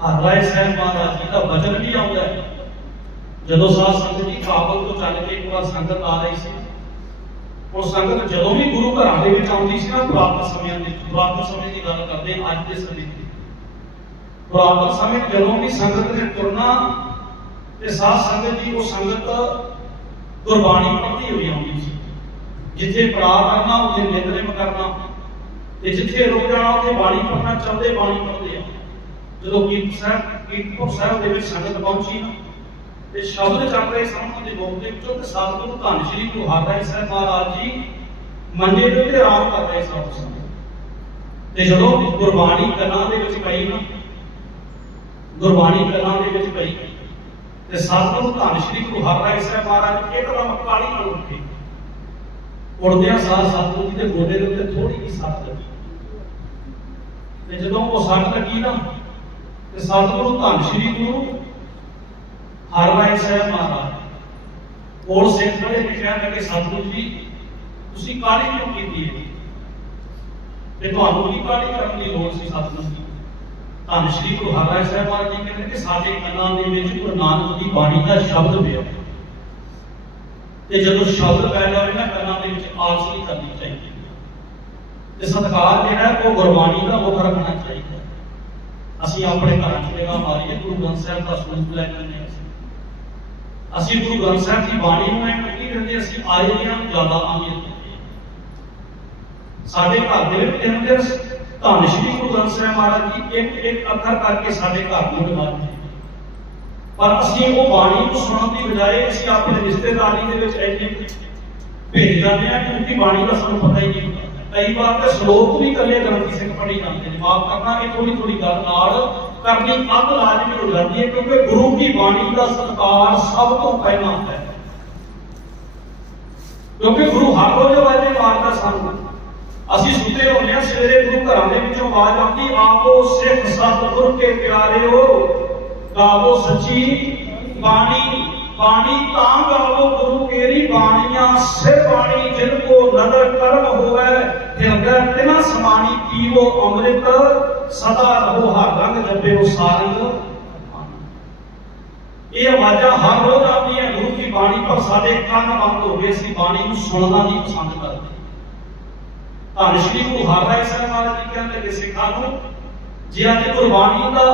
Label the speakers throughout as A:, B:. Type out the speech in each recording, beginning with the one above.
A: ਹਰ ਰਾਏ ਸਾਹਿਬ ਜੀ ਦਾ ਵਚਨ ਵੀ ਆਉਂਦਾ ਹੈ। ਜਦੋਂ ਸਾਧ ਸੰਗਤ ਜੀ ਕਾਬਲ ਤੋਂ ਚੱਲ ਕੇ ਇੱਕ ਸੰਗਤ ਆ ਰਹੀ ਸੀ, ਉਹ ਸੰਗਤ ਜਦੋਂ ਵੀ ਗੁਰੂ ਘਰਾਂ ਦੇ ਵਿੱਚ ਆਉਂਦੀ ਸੀ ਨਾ, ਪੁਰਾਤਨ ਸਮਿਆਂ ਦੇ ਪੁਰਾਤਨ ਸਮੇਂ ਦੀ ਗੱਲ ਕਰਦੇ ਅੱਜ ਦੇ ਸਮੇਂ ਦੀ। ਪੁਰਾਤਨ ਸਮੇਂ ਜਦੋਂ ਵੀ ਸੰਗਤ ਨੇ ਤੁਰਨਾ ਤੇ ਸਾਧ ਸੰਗਤ ਜੀ ਉਹ ਸੰਗਤ ਗੁਰਬਾਣੀ ਪੜ੍ਹਦੀ ਹੋਈ ਆਉਂਦੀ ਸੀ। ਜਿੱਥੇ ਪੜਾਅ ਕਰਨਾ, ਉੱਥੇ ਨਿੰਦਰਮ ਕਰਨਾ, ਤੇ ਜਿੱਥੇ ਰੁਕ ਜਾਣਾ, ਉੱਥੇ ਬਾਣੀ ਪੜ੍ਹਨਾ, ਚੱਲਦੇ ਬਾਣੀ ਪੜ੍ਹਦੇ ਆ। ਜਦੋਂ ਕੀਰਤ ਸਾਹਿਬ ਕੀਰਤਪੁਰ ਸਾਹਿਬ ਦੇ ਵਿੱਚ ਸੰਗਤ ਪਹੁੰਚੀ। ਤੇ ਸ਼ਬਦ ਚੱਲ ਰਹੇ ਸਾਹਮਣੇ ਦੇ ਮੁਖ ਦੇ ਵਿੱਚੋਂ ਤੇ ਸਤਿਗੁਰੂ ਧੰਨ ਸ਼੍ਰੀ ਗੁਰੂ ਹਰਰਾਏ ਸਾਹਿਬ ਮਹਾਰਾਜ ਜੀ ਮੰਜੇ ਦੇ ਉੱਤੇ ਆਰਾਮ ਕਰ ਰਹੇ ਸਨ ਉਸ ਤੇ ਜਦੋਂ ਗੁਰਬਾਣੀ ਕੰਨਾਂ ਦੇ ਵਿੱਚ ਪਈ ਨਾ ਗੁਰਬਾਣੀ ਕੰਨਾਂ ਦੇ ਵਿੱਚ ਪਈ, ਤੇ ਸਤਿਗੁਰੂ ਧੰਨ ਸ਼੍ਰੀ ਗੁਰੂ ਹਰਰਾਏ ਸਾਹਿਬ ਮਹਾਰਾਜ ਇੱਕਦਮ ਕਾਲੀ ਨਾਲ ਉੱਠੇ। ਉੜਦਿਆਂ ਸਾਹ ਸਤਿਗੁਰੂ ਜੀ ਦੇ ਗੋਡੇ ਦੇ ਉੱਤੇ ਥੋੜੀ ਜਿਹੀ ਸੱਟ ਲੱਗੀ। ਤੇ ਜਦੋਂ ਉਹ ਸੱਟ ਲੱਗੀ ਨਾ ਤੇ ਸਤਿਗੁਰੂ, ਧੰਨ ਸ਼੍ਰੀ ਗੁਰੂ ਹਰਰਾਏ ਸਾਹਿਬ ਮਹਾਰਾਜ। ਕੋਲ ਸਿੱਖ ਨੇ ਕਹਿਣ ਲੱਗੇ ਸਤਿਗੁਰੂ ਜੀ, ਤੁਸੀਂ ਕਾਲੀ ਕਿਉਂ ਕੀਤੀ ਹੈ? ਤੇ ਤੁਹਾਨੂੰ ਕੀ ਕਾਲੀ ਕਰਨ ਦੀ ਲੋੜ ਸੀ ਸਤਿਗੁਰੂ ਜੀ। ਧੰਨ ਸ਼੍ਰੀ ਗੁਰੂ ਹਰਰਾਏ ਸਾਹਿਬ ਮਹਾਰਾਜ ਜੀ ਕਹਿੰਦੇ ਕਿ ਸਾਡੇ ਕੰਨਾਂ ਦੇ ਵਿੱਚ ਗੁਰੂ ਨਾਨਕ ਦੀ ਬਾਣੀ ਦਾ ਸ਼ਬਦ ਪਿਆ। ਤੇ ਜਦੋਂ ਸ਼ਬਦ ਪੈ ਜਾਵੇ ਨਾ, ਕੰਨਾਂ ਦੇ ਵਿੱਚ ਆਲਸ ਨਹੀਂ ਕਰਨੀ ਚਾਹੀਦੀ ਤੇ ਸਤਕਾਰ ਜਿਹੜਾ ਉਹ ਗੁਰਬਾਣੀ ਦਾ ਮੁੱਖ ਰੱਖਣਾ ਚਾਹੀਦਾ ਅਸੀਂ ਆਪਣੇ ਘਰਾਂ 'ਚ ਨਿਗਾਹ ਮਾਰੀਏ, ਗੁਰੂ ਗ੍ਰੰਥ ਸਾਹਿਬ ਦਾ ਸਰੂਪ ਲੈ ਲੈਂਦੇ ਹਾਂ ਅਸੀਂ। ਗੁਰੂ ਗ੍ਰੰਥ ਸਾਹਿਬ ਦੀ ਬਾਣੀ ਨੂੰ ਐਂ ਕੱਢੀ ਦਿੰਦੇ ਅਸੀਂ ਆਏ ਦੀਆਂ ਜ਼ਿਆਦਾ ਅਹਿਮੀਅਤ ਸਾਡੇ ਘਰ ਦੇ ਵਿੱਚ ਇਹਨਾਂ ਦੇ ਧੰਨ ਸ਼੍ਰੀ ਗੁਰੂ ਗ੍ਰੰਥ ਸਾਹਿਬ ਮਹਾਰਾਜ ਜੀ, ਇੱਕ ਇੱਕ ਅੱਖਰ ਕਰਕੇ ਸਾਡੇ ਘਰ ਨੂੰ ਨਿਵਾਜਦੇ ਪਰ ਅਸੀਂ ਉਹ ਬਾਣੀ ਨੂੰ ਸੁਣਨ ਦੀ ਬਜਾਏ ਅਸੀਂ ਆਪਣੇ ਰਿਸ਼ਤੇਦਾਰੀ ਦੇ ਵਿੱਚ ਇੰਨੇ ਭੇਜ ਜਾਂਦੇ ਹਾਂ ਕਿਉਂਕਿ ਬਾਣੀ ਦਾ ਸਾਨੂੰ ਪਤਾ ਹੀ ਨਹੀਂ। ਕਈ ਵਾਰ ਤੇ ਸ਼ਲੋਕ ਵੀ ਇਕੱਲੇ ਗ੍ਰੰਥੀ ਸਿੰਘ ਪੜ੍ਹੀ ਜਾਂਦੇ ਨੇ। ਮਾਫ ਕਰਨਾ, ਇਹ ਥੋੜੀ ਥੋੜੀ ਗੱਲ ਨਾਲ ਕਰਨੀ ਅੱਧ ਲਾਜ਼ਮੀ ਹੋ ਜਾਂਦੀ ਹੈ ਕਿਉਂਕਿ ਗੁਰੂ ਦੀ ਬਾਣੀ ਦਾ ਸਤਿਕਾਰ ਸਭ ਤੋਂ ਪਹਿਲਾਂ ਹੈ। ਕਿਉਂਕਿ ਗੁਰੂ ਹਰ ਰੋਜ਼ ਆਵਾਜ਼ੇ ਮਾਰਦਾ ਸਾਨੂੰ। ਅਸੀਂ ਸੁੱਤੇ ਹੁੰਦੇ ਹਾਂ, ਸਵੇਰੇ ਗੁਰੂ ਘਰਾਂ ਦੇ ਵਿੱਚੋਂ ਆਵਾਜ਼ ਆਉਂਦੀ ਆਪੋ ਸਿੱਖ ਸਤਿਗੁਰ ਕੇ ਪਿਆਰੇ ਗਾਵੋ ਸੱਚੀ ਬਾਣੀ ਬਾਣੀ ਤਾਂ ਗਾਵੋ ਗੁਰੂ ਕੇਰੀ ਬਾਣੀਆਂ ਸੇ ਬਾਣੀ ਤਿਨਾ ਪੀਵੋ, ਅੰਮ੍ਰਿਤ ਸਦਾ ਰਹੋ, ਹਰ ਰੰਗ ਜਪਿਓ ਸਾਰਿਓ ਇਹ ਆਵਾਜ਼ਾਂ ਹਰ ਰੋਜ਼ ਆਉਂਦੀਆਂ, ਗੁਰੂ ਦੀ ਬਾਣੀ ਪਰ ਸਾਡੇ ਕੰਨ ਬੰਦ ਹੋ ਗਏ ਸੀ ਬਾਣੀ ਨੂੰ ਸੁਣਨਾ ਨਹੀਂ ਪਸੰਦ ਕਰਦੇ। ਧੰਨ ਸ਼੍ਰੀ ਗੁਰੂ ਹਰਰਾਏ ਸਾਹਿਬ ਮਹਾਰਾਜ ਜੀ ਕਹਿੰਦੇ ਕਿ ਸਿੱਖਾਂ ਨੂੰ, ਜੇ ਅੱਜ ਗੁਰਬਾਣੀ ਦਾ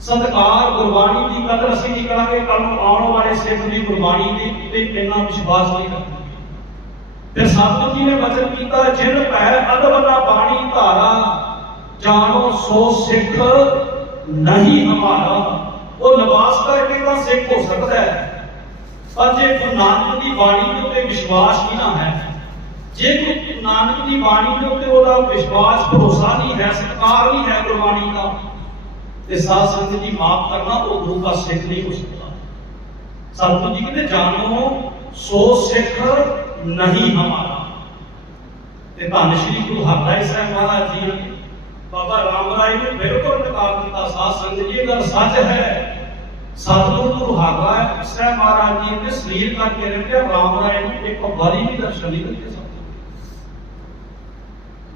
A: ਸਤਿਕਾਰ ਗੁਰਬਾਣੀ ਦੀ ਕਦਰ ਅਸੀਂ ਨਹੀਂ ਕਰਾਂਗੇ ਕੱਲ ਨੂੰ ਆਉਣ ਵਾਲੇ ਸਿੱਖ ਦੀ ਗੁਰਬਾਣੀ ਦੇ ਉੱਤੇ ਇੰਨਾ ਵਿਸ਼ਵਾਸ ਨਹੀਂ ਰੱਖਣਗੇ ਫਿਰ ਸਤਿਗੁਰੂ ਜੀ ਨੇ ਵਚਨ ਕੀਤਾ, ਜਿਨ ਭੈ ਅਦਬਨਾ ਬਾਣੀ ਧਾਰਾ, ਜਾਣੋ ਸੋ ਸਿੱਖ ਨਹੀਂ ਹਮਾਰਾ ਉਹ ਨਿਵਾਸ ਕਰਕੇ ਤਾਂ ਸਿੱਖ ਹੋ ਸਕਦਾ ਹੈ, ਪਰ ਜੇ ਗੁਰੂ ਨਾਨਕ ਦੀ ਬਾਣੀ ਦੇ ਉੱਤੇ ਵਿਸ਼ਵਾਸ ਹੀ ਨਾ ਹੈ, ਜੇ ਗੁਰੂ ਨਾਨਕ ਦੀ ਬਾਣੀ ਦੇ ਉੱਤੇ ਉਹਦਾ ਵਿਸ਼ਵਾਸ, ਭਰੋਸਾ ਨਹੀਂ ਹੈ, ਸਤਿਕਾਰ ਨਹੀਂ ਹੈ ਗੁਰਬਾਣੀ ਦਾ, ਤੇ ਸਾਧ ਸੰਗਤ ਜੀ ਮਾਫ ਕਰਨਾ ਉਹ ਗੁਰੂ ਦਾ ਸਿੱਖ ਨਹੀਂ ਹੋ ਸਕਦਾ। ਸਤਿਗੁਰੂ ਜੀ ਕਹਿੰਦੇ, ਜਾਣੋ ਸੋ ਸਿੱਖ ਨਹੀਂ ਹਮਾਰਾ ਤੇ ਧੰਨ ਸ਼੍ਰੀ ਗੁਰੂ ਹਰਰਾਏ ਸਾਹਿਬ ਮਹਾਰਾਜ ਜੀ ਨੇ ਬਾਬਾ ਰਾਮ ਰਾਏ ਨੂੰ ਬਿਲਕੁਲ ਨਕਾਰ ਦਿੱਤਾ ਸਾਧ ਸੰਗਤ ਜੀ ਇਹ ਗੱਲ ਸੱਚ ਹੈ ਸਤਿਗੁਰੂ ਗੁਰੂ ਹਰਰਾਏ ਸਾਹਿਬ ਮਹਾਰਾਜ ਜੀ ਨੇ ਸਰੀਰ ਕਰਕੇ ਰੱਖਿਆ ਰਾਮ ਰਾਏ ਨੂੰ ਇੱਕ ਵਾਰੀ ਵੀ ਦਰਸ਼ਨ ਨਹੀਂ ਦਿੱਤੇ ਸਤਿਗੁਰੂ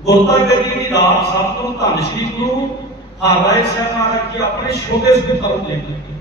A: ਗੁਰਤਾ ਗੱਦੀ ਦੀ ਰਾਤ ਸਤਿਗੁਰੂ ਧੰਨ ਸ਼੍ਰੀ ਗੁਰੂ ਹਰਰਾਏ ਸਾਹਿਬ ਮਹਾਰਾਜ ਜੀ ਆਪਣੇ ਛੋਟੇ ਸੁਪੁੱਤਰ ਨੂੰ ਦੇ ਦਿੱਤੇ